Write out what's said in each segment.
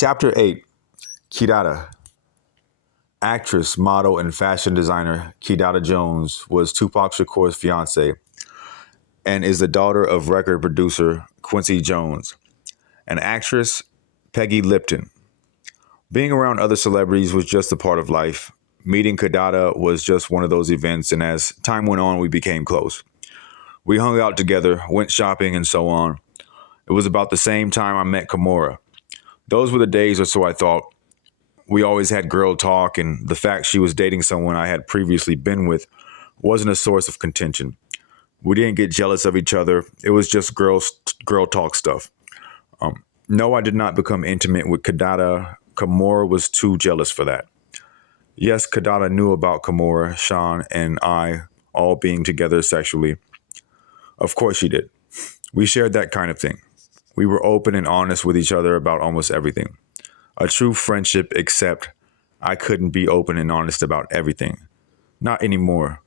Chapter 8. Kidada. Actress, model, and fashion designer Kidada Jones was Tupac Shakur's fiancée and is the daughter of record producer Quincy Jones. An actress, Peggy Lipton. Being around other celebrities was just a part of life. Meeting Kidada was just one of those events, and as time went on, we became close. We hung out together, went shopping, and so on. It was about the same time I met Kimora. Those were the days, or so I thought. We always had girl talk, and the fact she was dating someone I had previously been with wasn't a source of contention. We didn't get jealous of each other. It was just girl talk stuff. No, I did not become intimate with Kidada. Kimora was too jealous for that. Yes, Kidada knew about Kimora, Sean, and I all being together sexually. Of course she did. We shared that kind of thing. We were open and honest with each other about almost everything. A true friendship, except I couldn't be open and honest about everything. Not anymore.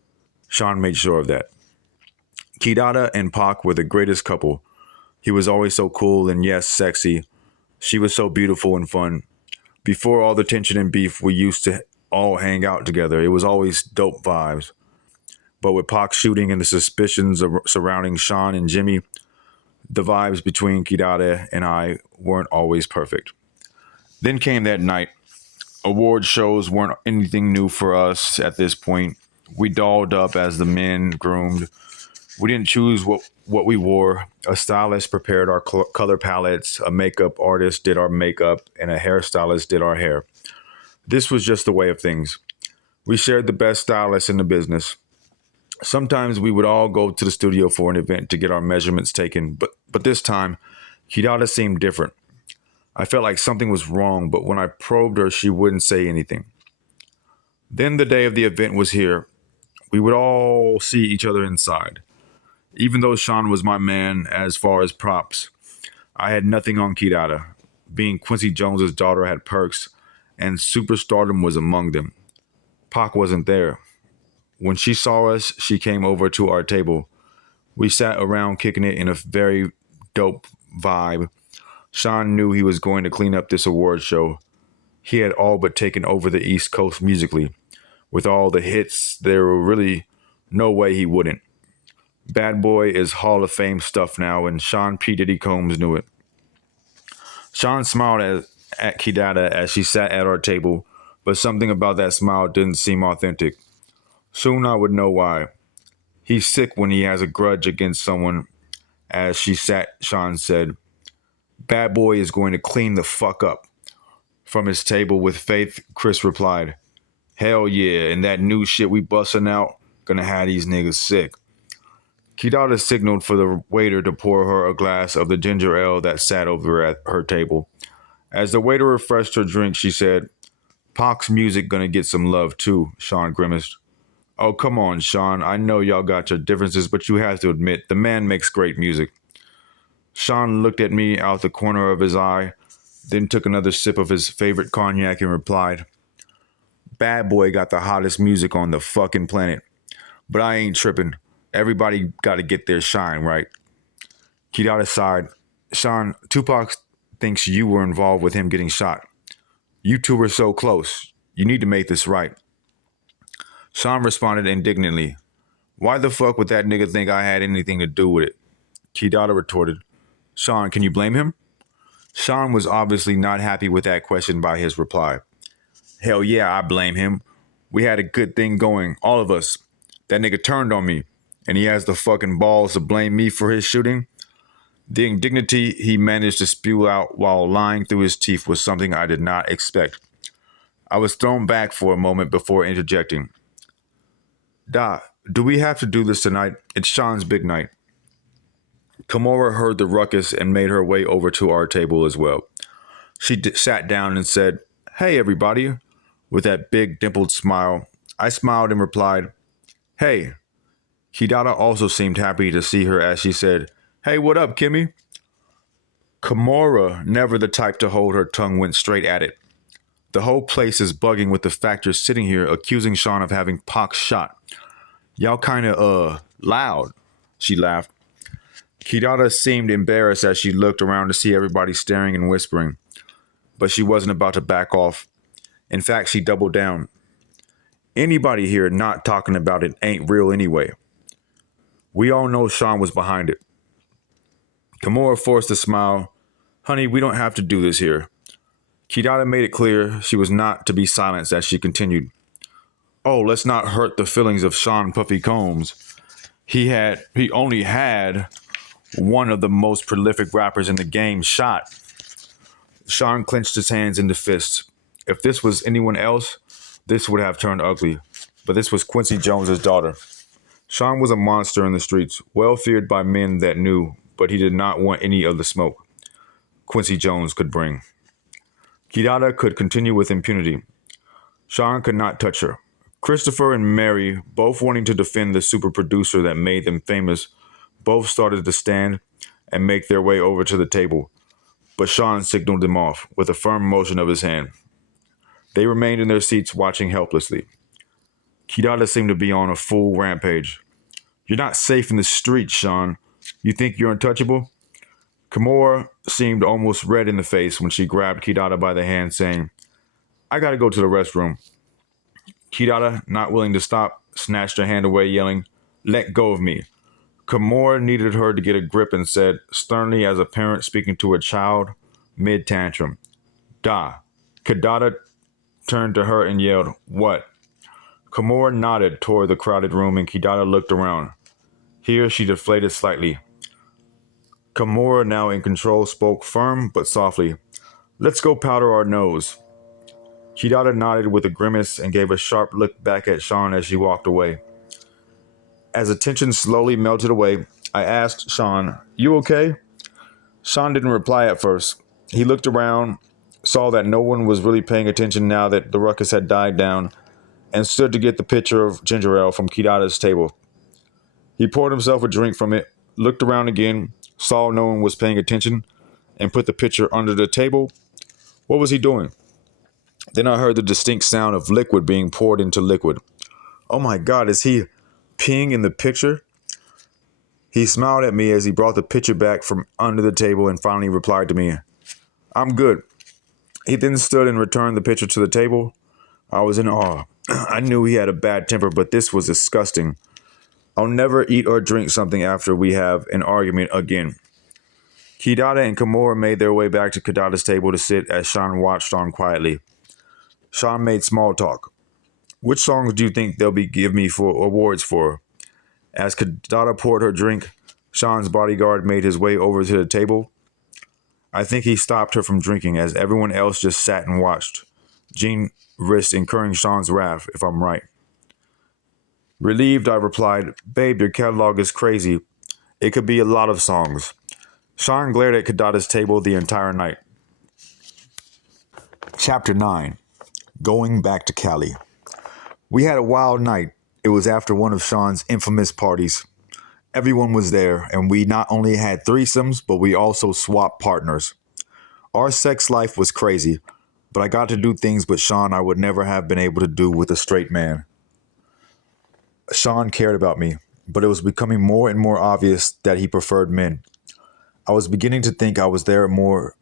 Sean made sure of that. Kidada and Pac were the greatest couple. He was always so cool and, yes, sexy. She was so beautiful and fun. Before all the tension and beef, we used to all hang out together. It was always dope vibes. But with Pac shooting and the suspicions surrounding Sean and Jimmy, the vibes between Kidada and I weren't always perfect. Then came that night. Award shows weren't anything new for us at this point. We dolled up as the men groomed. We didn't choose what we wore. A stylist prepared our color palettes, a makeup artist did our makeup, and a hairstylist did our hair. This was just the way of things. We shared the best stylists in the business. Sometimes we would all go to the studio for an event to get our measurements taken, but this time, Kidada seemed different. I felt like something was wrong, but when I probed her, she wouldn't say anything. Then the day of the event was here. We would all see each other inside. Even though Sean was my man as far as props, I had nothing on Kidada. Being Quincy Jones's daughter had perks, and superstardom was among them. Pac wasn't there. When she saw us, she came over to our table. We sat around kicking it in a very dope vibe. Sean knew he was going to clean up this award show. He had all but taken over the East Coast musically. With all the hits, there were really no way he wouldn't. Bad Boy is Hall of Fame stuff now, and Sean P. Diddy Combs knew it. Sean smiled at Kidada as she sat at our table, but something about that smile didn't seem authentic. Soon I would know why. He's sick when he has a grudge against someone. As she sat, Sean said, Bad Boy is going to clean the fuck up. From his table with faith, Chris replied, Hell yeah, and that new shit we bustin' out, gonna have these niggas sick. Kidada signaled for the waiter to pour her a glass of the ginger ale that sat over at her table. As the waiter refreshed her drink, she said, Pac's music gonna get some love too, Sean grimaced. Oh, come on, Sean. I know y'all got your differences, but you have to admit, the man makes great music. Sean looked at me out the corner of his eye, then took another sip of his favorite cognac and replied, Bad Boy got the hottest music on the fucking planet. But I ain't tripping. Everybody gotta get their shine, right? Kidada sighed. Sean, Tupac thinks you were involved with him getting shot. You two were so close. You need to make this right. Sean responded indignantly. Why the fuck would that nigga think I had anything to do with it? Kidada retorted. Sean, can you blame him? Sean was obviously not happy with that question by his reply. Hell yeah, I blame him. We had a good thing going, all of us. That nigga turned on me, and he has the fucking balls to blame me for his shooting. The indignity he managed to spew out while lying through his teeth was something I did not expect. I was thrown back for a moment before interjecting. Do we have to do this tonight? It's Sean's big night. Kimora heard the ruckus and made her way over to our table as well. She sat down and said, Hey, everybody, with that big dimpled smile. I smiled and replied, Hey. Kidada also seemed happy to see her as she said, Hey, what up, Kimmy? Kimora, never the type to hold her tongue, went straight at it. The whole place is bugging with the fact you're sitting here accusing Sean of having Pac shot. Y'all kinda, loud, she laughed. Kidada seemed embarrassed as she looked around to see everybody staring and whispering. but she wasn't about to back off. In fact, she doubled down. Anybody here not talking about it ain't real anyway. We all know Sean was behind it. Kimura forced a smile. Honey, we don't have to do this here. Kidada made it clear she was not to be silenced as she continued. Oh, let's not hurt the feelings of Sean Puffy Combs. He only had one of the most prolific rappers in the game shot. Sean clenched his hands into fists. If this was anyone else, this would have turned ugly. But this was Quincy Jones's daughter. Sean was a monster in the streets, well feared by men that knew, but he did not want any of the smoke Quincy Jones could bring. Kidada could continue with impunity. Sean could not touch her. Christopher and Mary, both wanting to defend the super producer that made them famous, both started to stand and make their way over to the table, but Sean signaled them off with a firm motion of his hand. They remained in their seats watching helplessly. Kidada seemed to be on a full rampage. You're not safe in the streets, Sean. You think you're untouchable? Kimura seemed almost red in the face when she grabbed Kidada by the hand, saying, I gotta go to the restroom. Kidada, not willing to stop, snatched her hand away, yelling, Let go of me. Kimura needed her to get a grip and said, sternly as a parent speaking to a child, mid-tantrum, Da. Kidada turned to her and yelled, What? Kimura nodded toward the crowded room and Kidada looked around. Here she deflated slightly. Kimura, now in control, spoke firm but softly. Let's go powder our nose. Kidada nodded with a grimace and gave a sharp look back at Sean as she walked away. As the tension slowly melted away, I asked Sean, You okay? Sean didn't reply at first. He looked around, saw that no one was really paying attention now that the ruckus had died down, and stood to get the pitcher of ginger ale from Kidada's table. He poured himself a drink from it, looked around again, saw no one was paying attention, and put the pitcher under the table. What was he doing? Then I heard the distinct sound of liquid being poured into liquid. Oh my God, is he peeing in the pitcher? He smiled at me as he brought the pitcher back from under the table and finally replied to me, I'm good. He then stood and returned the pitcher to the table. I was in awe. I knew he had a bad temper, but this was disgusting. I'll never eat or drink something after we have an argument again. Kidada and Kimura made their way back to Kidada's table to sit as Sean watched on quietly. Sean made small talk. Which songs do you think they'll give me for awards for? As Kidada poured her drink, Sean's bodyguard made his way over to the table. I think he stopped her from drinking as everyone else just sat and watched. Jean risked incurring Sean's wrath, if I'm right. Relieved, I replied, Babe, your catalog is crazy. It could be a lot of songs. Sean glared at Kidada's table the entire night. Chapter 9. Going back to Cali. We had a wild night. It was after one of Sean's infamous parties. Everyone was there, and we not only had threesomes, but we also swapped partners. Our sex life was crazy, but I got to do things with Sean I would never have been able to do with a straight man. Sean cared about me, but it was becoming more and more obvious that he preferred men. I was beginning to think I was there more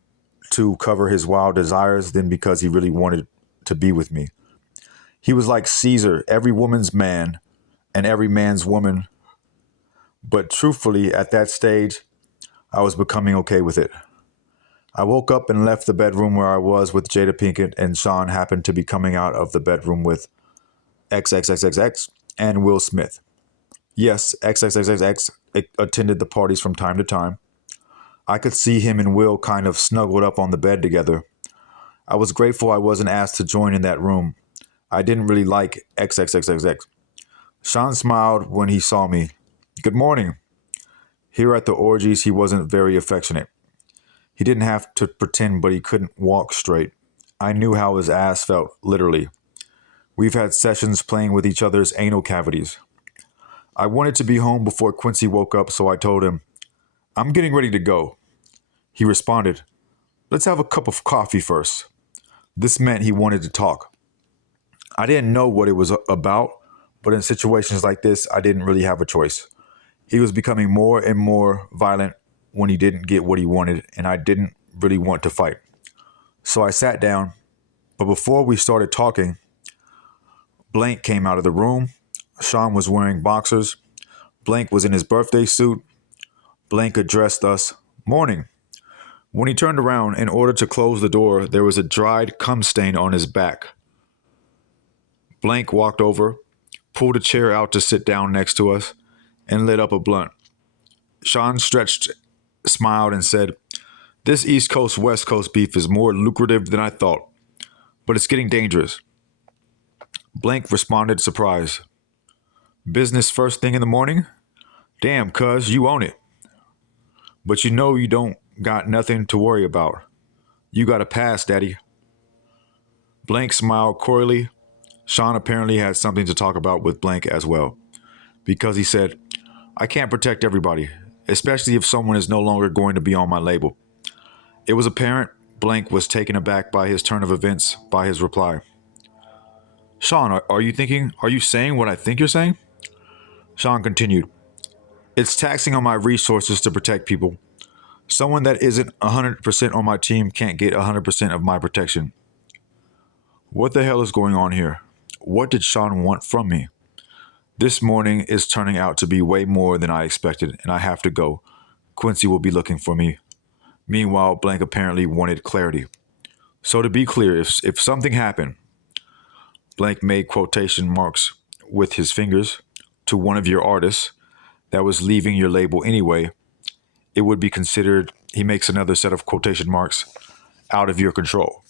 to cover his wild desires than because he really wanted to be with me. He was like Caesar, every woman's man and every man's woman. But truthfully, at that stage, I was becoming okay with it. I woke up and left the bedroom where I was with Jada Pinkett, and Sean happened to be coming out of the bedroom with XXXXX and Will Smith. Yes, XXXXX attended the parties from time to time. I could see him and Will kind of snuggled up on the bed together. I was grateful I wasn't asked to join in that room. I didn't really like XXXXX. Sean smiled when he saw me. Good morning. Here at the orgies, he wasn't very affectionate. He didn't have to pretend, but he couldn't walk straight. I knew how his ass felt, literally. We've had sessions playing with each other's anal cavities. I wanted to be home before Quincy woke up, so I told him, I'm getting ready to go. He responded, let's have a cup of coffee first. This meant he wanted to talk. I didn't know what it was about, but in situations like this, I didn't really have a choice. He was becoming more and more violent when he didn't get what he wanted, and I didn't really want to fight. So I sat down, but before we started talking, Blank came out of the room. Sean was wearing boxers. Blank was in his birthday suit. Blank addressed us, "Morning." When he turned around in order to close the door, there was a dried cum stain on his back. Blank walked over, pulled a chair out to sit down next to us, and lit up a blunt. Sean stretched, smiled, and said, "This East Coast West Coast beef is more lucrative than I thought, but it's getting dangerous." Blank responded, surprised. "Business first thing in the morning? Damn, cuz, you own it. But you know you don't got nothing to worry about. You got a pass, daddy." Blank smiled coyly. Sean apparently had something to talk about with Blank as well, because he said, "I can't protect everybody, especially if someone is no longer going to be on my label." It was apparent Blank was taken aback by his turn of events, by his reply. "Sean, are you saying what I think you're saying?" Sean continued, "It's taxing on my resources to protect people. Someone that isn't 100% on my team can't get 100% of my protection." What the hell is going on here? What did Sean want from me? This morning is turning out to be way more than I expected, and I have to go. Quincy will be looking for me. Meanwhile, Blank apparently wanted clarity. "So to be clear, if something happened," Blank made quotation marks with his fingers, "to one of your artists that was leaving your label anyway, it would be considered," he makes another set of quotation marks, "out of your control."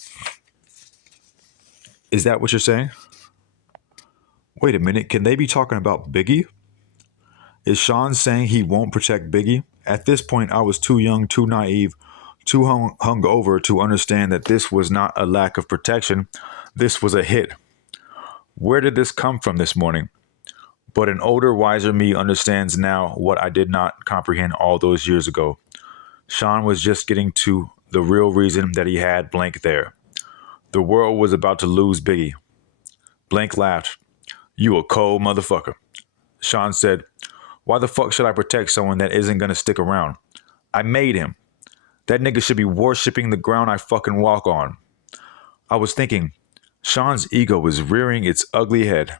Is that what you're saying? Wait a minute, can they be talking about Biggie? Is Sean saying he won't protect Biggie? At this point, I was too young, too naive, too hung over to understand that this was not a lack of protection. This was a hit. Where did this come from this morning? But an older, wiser me understands now what I did not comprehend all those years ago. Sean was just getting to the real reason that he had Blank there. The world was about to lose Biggie. Blank laughed. "You a cold motherfucker." Sean said, "Why the fuck should I protect someone that isn't gonna stick around? I made him. That nigga should be worshipping the ground I fucking walk on." I was thinking, Sean's ego was rearing its ugly head,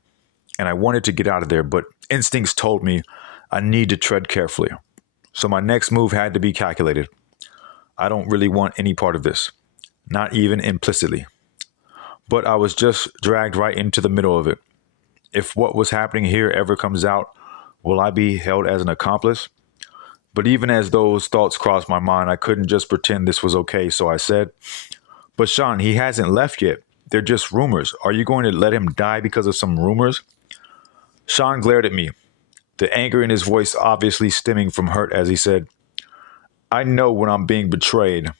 and I wanted to get out of there, but instincts told me I need to tread carefully. So my next move had to be calculated. I don't really want any part of this, not even implicitly. But I was just dragged right into the middle of it. If what was happening here ever comes out, will I be held as an accomplice? But even as those thoughts crossed my mind, I couldn't just pretend this was okay, so I said, "But Sean, he hasn't left yet. They're just rumors. Are you going to let him die because of some rumors?" Sean glared at me, the anger in his voice obviously stemming from hurt as he said, "I know when I'm being betrayed.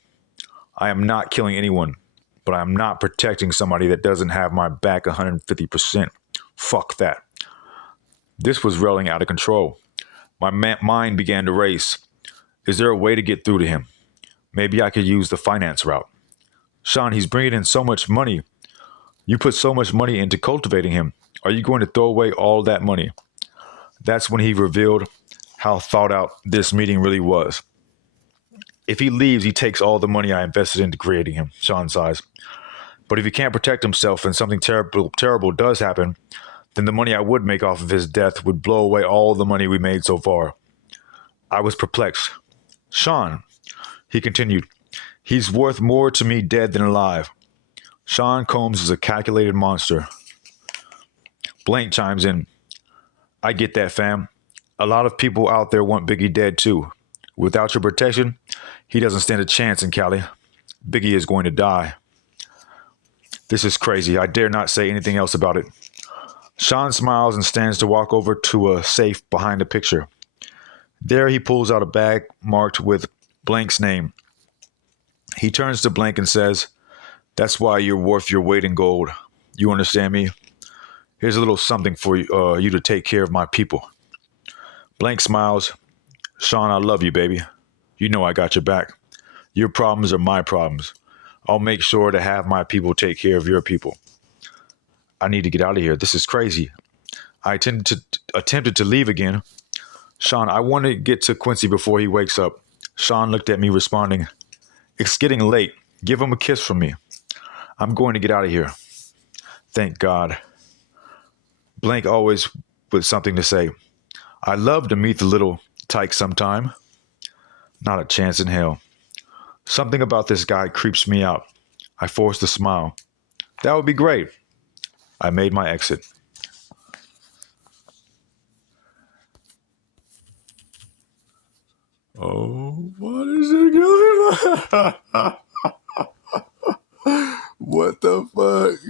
I am not killing anyone, but I am not protecting somebody that doesn't have my back 150%. Fuck that." This was rolling out of control. My mind began to race. Is there a way to get through to him? Maybe I could use the finance route. "Sean, he's bringing in so much money. You put so much money into cultivating him. Are you going to throw away all that money?" That's when he revealed how thought out this meeting really was. "If he leaves, he takes all the money I invested into creating him," Sean sighs. "But if he can't protect himself and something terrible does happen, then the money I would make off of his death would blow away all the money we made so far." I was perplexed. "Sean," he continued, "he's worth more to me dead than alive." Sean Combs is a calculated monster. Blank chimes in. "I get that, fam. A lot of people out there want Biggie dead too. Without your protection, he doesn't stand a chance in Cali. Biggie is going to die." This is crazy. I dare not say anything else about it. Sean smiles and stands to walk over to a safe behind the picture. There he pulls out a bag marked with Blank's name. He turns to Blank and says, "That's why you're worth your weight in gold. You understand me? Here's a little something for you to take care of my people." Blank smiles. "Sean, I love you, baby. You know I got your back. Your problems are my problems. I'll make sure to have my people take care of your people." I need to get out of here. This is crazy. I attempted to leave again. "Sean, I want to get to Quincy before he wakes up." Sean looked at me, responding, "It's getting late. Give him a kiss from me." I'm going to get out of here. Thank God. Blank always with something to say. I'd love to meet the little tyke sometime. Not a chance in hell. Something about this guy creeps me out. I forced a smile. That would be great. I made my exit. Oh, what is it? What the fuck?